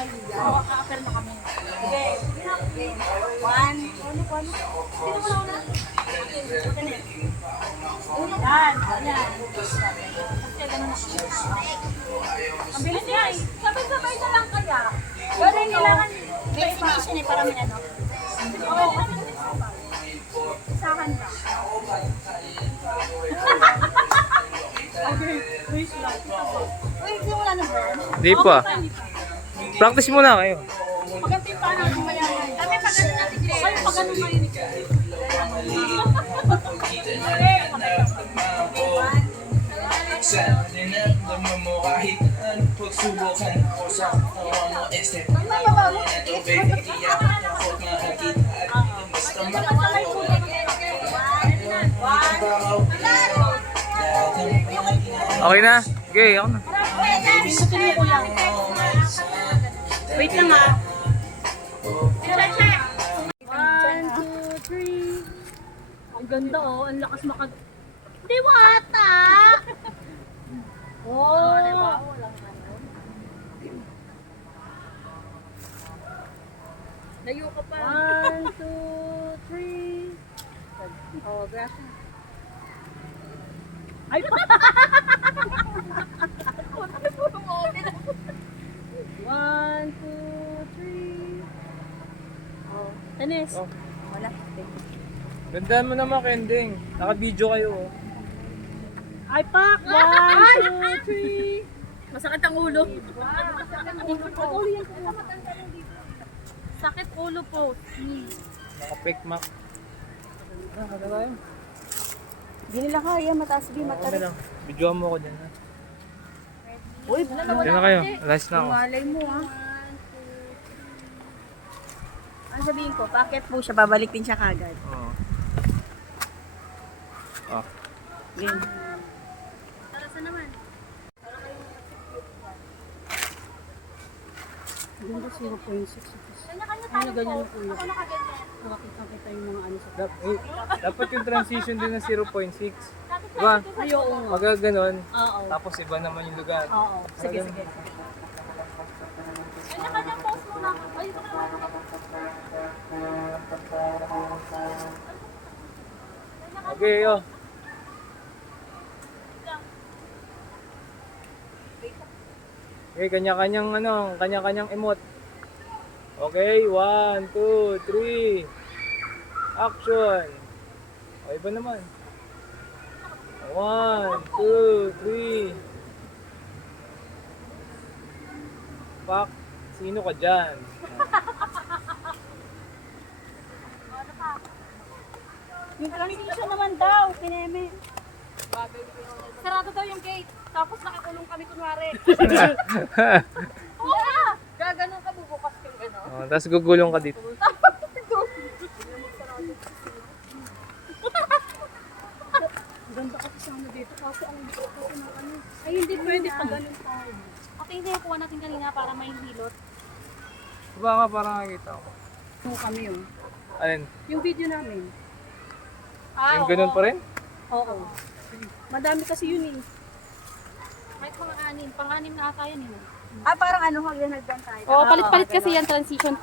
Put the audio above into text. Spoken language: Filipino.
Kaka-apper na kami. Okay. One. Ano? Sino mo na una? Yan. Yan. Kasi ganun na kami. Ang bilis niya eh. Sabay-sabay na lang kaya. Pero kailangan verification eh para may ano. Oo. Isahan ka. Okay. Wish lang. Uy, hindi mo na naman. Hindi pa. Practice muna kayo. Pag-ampin pa natin mayaman. Kami pag-ano natin Jay. Ay, pag-ano mayinig. Sa dinamdaman mo kahit anong pagsubukan ako sa katawan mo step na to baby kaya takot makakita at basta Okay na? Okay, ako na. Pindutin mo kuya. Wait lang ah. One, two, three. Ang ganda oh. Ang lakas makag... Diwata! Oh! Diba? Walang ano. Layo ka pa. One, two, three. Oh, grabe. Ay! One, two, three. Oh, tennis. Oh. Wala. Gandaan mo naman, Kending. Naka-video kayo. Oh. Ay, pak! One, two, three. Masakit ang ulo. Masakit ang ulo po. Sakit ulo po. Naka-pick-mac. Kada tayo. Hindi nila kaya, mataas din, Okay lang. Videoan mo ako dyan. Ha? Uy, Dyan na kayo. Last na ako. malay mo ah. Ano sabihin ko? Bakit po siya? Babalik din siya kagad. Oo. Oh. Yun. Para sa naman. Ganda 0.6. Ano ganyan po yun? Nakakita yung mga ano sa... Dapat yung transition din na 0.6. Diba? Ay, oo nga. Pag ganon, Oo. tapos iba naman yung lugar. Oo. Sige, sige. Kanya-kanyang post muna. Ay, Okay, oh. Okay, kanya-kanyang ano, kanya-kanyang emote. Okay, 1, 2, 3. Action. O, iba naman. 1, 2, 3. Pak, sino ka dyan? yung transition naman daw, kineme. Sarado daw yung gate. Tapos nakakulong kami kunwari. Oo nga! Gaganon ka, bubukas yung gano'n. Oh, tapos gugulong ka dito. Ganda kasi sana dito. Kasi ang dito na ano. Ay, hindi pwede pa ganun tayo. Okay, hindi. Kuha natin kanina para may hilot. Baka parang nakikita ko. Kung kami yun. Alin? Yung video namin. Yung ganun pa rin? Oo. Madami kasi yun eh. May pang-anim. Pang-anim na ata yun eh. Ah, parang ano, hanggang nagdan tayo. Oo, palit-palit kasi yan. Transition.